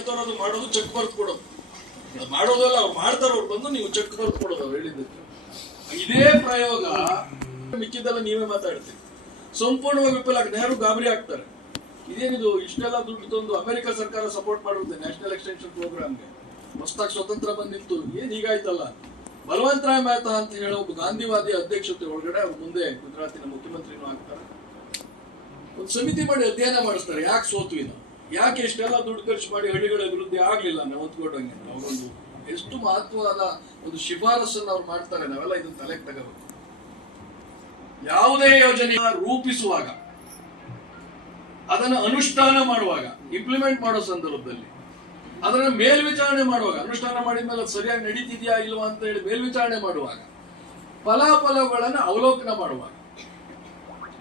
ಹೇಳ್ತಾರೋ ಮಾಡೋದು ಚೆಕ್ ಬರ್ದು ಕೊಡೋದು ಮಾಡೋದಲ್ಲ, ಅವ್ರು ಮಾಡ್ತಾರ ಬಂದು ನೀವು ಚೆಕ್ ಬರ್ದು ಕೊಡೋದು ಅವ್ರು ಹೇಳಿದ್ದಕ್ಕೆ. ಇದೇ ಪ್ರಯೋಗ ಮಿಕ್ಕಿದ್ದೆಲ್ಲ ನೀವೇ ಮಾತಾಡ್ತೀರಿ. ಸಂಪೂರ್ಣವಾಗಿ ವಿಫಲ ನೆಹರು ಗಾಬರಿ ಆಗ್ತಾರೆ. ಇದೇನಿದು, ಇಷ್ಟೆಲ್ಲ ದುಡ್ಡು ತಂದು ಅಮೆರಿಕ ಸರ್ಕಾರ ಸಪೋರ್ಟ್ ಮಾಡುತ್ತೆ ನ್ಯಾಷನಲ್ ಎಕ್ಸ್ಟೆನ್ಷನ್ ಪ್ರೋಗ್ರಾಮ್ಗೆ ಹೊಸದಾಗಿ ಸ್ವತಂತ್ರ ಬಂದಿತ್ತು. ಏನ್ ಹೀಗಾಯ್ತಲ್ಲ? ಬಲವಂತರಾಯ್ ಮೆಹ್ತಾ ಅಂತ ಹೇಳೋ ಒಬ್ಬ ಗಾಂಧಿವಾದಿ ಅಧ್ಯಕ್ಷತೆ ಒಳಗಡೆ ಅವ್ರು ಮುಂದೆ ಗುಜರಾತಿನ ಮುಖ್ಯಮಂತ್ರಿನೂ ಆಗ್ತಾರೆ. ಒಂದು ಸಮಿತಿ ಮಾಡಿ ಅಧ್ಯಯನ ಮಾಡಿಸ್ತಾರೆ, ಯಾಕೆ ಸೋತ್ವಿ ನಾವು? ಯಾಕೆ ಇಷ್ಟೆಲ್ಲ ದುಡ್ಡು ಖರ್ಚು ಮಾಡಿ ಹಳ್ಳಿಗಳ ಅಭಿವೃದ್ಧಿ ಆಗ್ಲಿಲ್ಲ ನಾವು ಒತ್ಕೊಂಡಂಗೆ ಅವರೊಂದು ಎಷ್ಟು ಮಹತ್ವವಾದ ಒಂದು ಶಿಫಾರಸನ್ನು ಅವ್ರು ಮಾಡ್ತಾರೆ, ನಾವೆಲ್ಲ ಇದನ್ನ ತಲೆಗೆ ತಗೋಬೇಕು. ಯಾವುದೇ ಯೋಜನೆ ರೂಪಿಸುವಾಗ, ಅದನ್ನು ಅನುಷ್ಠಾನ ಮಾಡುವಾಗ ಇಂಪ್ಲಿಮೆಂಟ್ ಮಾಡೋ ಸಂದರ್ಭದಲ್ಲಿ, ಅದನ್ನ ಮೇಲ್ವಿಚಾರಣೆ ಮಾಡುವಾಗ, ಅನುಷ್ಠಾನ ಮಾಡಿದ್ಮೇಲೆ ಅದು ಸರಿಯಾಗಿ ನಡೀತಿದ್ಯಾ ಇಲ್ವಾ ಅಂತ ಹೇಳಿ ಮೇಲ್ವಿಚಾರಣೆ ಮಾಡುವಾಗ, ಫಲಾಫಲಗಳನ್ನು ಅವಲೋಕನ ಮಾಡುವಾಗ,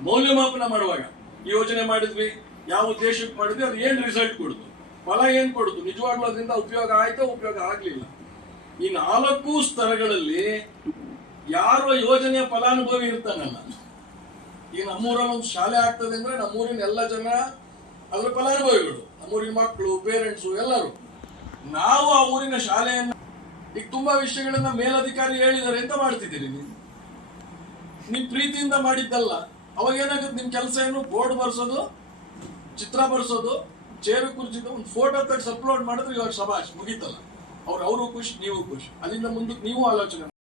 ಮೌಲ್ಯಮಾಪನ ಮಾಡುವಾಗ ಯೋಜನೆ ಮಾಡಿದ್ವಿ. ಯಾವ ಉದ್ದೇಶಕ್ಕೆ ಮಾಡಿದ್ರೆ ಅದು ಏನು ರಿಸಲ್ಟ್ ಕೊಡ್ತು? ಫಲ ಏನ್ ಕೊಡ್ತು? ನಿಜವಾಗ್ಲೂ ಅದರಿಂದ ಉಪಯೋಗ ಆಯ್ತಾ, ಉಪಯೋಗ ಆಗ್ಲಿಲ್ಲ. ಈ ನಾಲ್ಕು ಸ್ತರಗಳಲ್ಲಿ ಯಾರೋ ಯೋಜನೆಯ ಫಲಾನುಭವಿ ಇರ್ತಾನಲ್ಲ ಈಗ ನಮ್ಮೂರಲ್ಲಿ ಒಂದು ಶಾಲೆ ಆಗ್ತದೆ ಅಂದ್ರೆ ನಮ್ಮೂರಿನ ಎಲ್ಲ ಜನ ಅದ್ರ ಫಲಾನುಭವಿಗಳು. ನಮ್ಮೂರಿನ ಮಕ್ಕಳು ಪೇರೆಂಟ್ಸು ಎಲ್ಲರೂ. ನಾವು ಆ ಊರಿನ ಶಾಲೆಯನ್ನು, ಈಗ ತುಂಬಾ ವಿಷಯಗಳನ್ನ ಮೇಲಧಿಕಾರಿ ಹೇಳಿದ್ದಾರೆ ಅಂತ ಮಾಡ್ತಿದ್ದೀರಿ ನೀವು. ನೀವು ಪ್ರೀತಿಯಿಂದ ಮಾಡಿದ್ದಲ್ಲ. ಅವಾಗ ಏನಾಗುತ್ತೆ? ನಿಮ್ ಕೆಲಸ ಏನು? ಬೋರ್ಡ್ ಬರ್ಸೋದು? ಚಿತ್ರ ಬರ್ಸೋದು, ಚೇರು ಕುರ್ಚಿದ ಒಂದು ಫೋಟೋ ತೆಗೆದು ಅಪ್ಲೋಡ್ ಮಾಡಿದ್ರೆ ಇವಾಗ ಶಬಾಷ್ ಮುಗೀತಲ್ಲ. ಅವ್ರು ಅವರು ಖುಷಿ, ನೀವು ಖುಷಿ. ಅಲ್ಲಿಂದ ಮುಂದಕ್ಕೆ ನೀವು ಆಲೋಚನೆ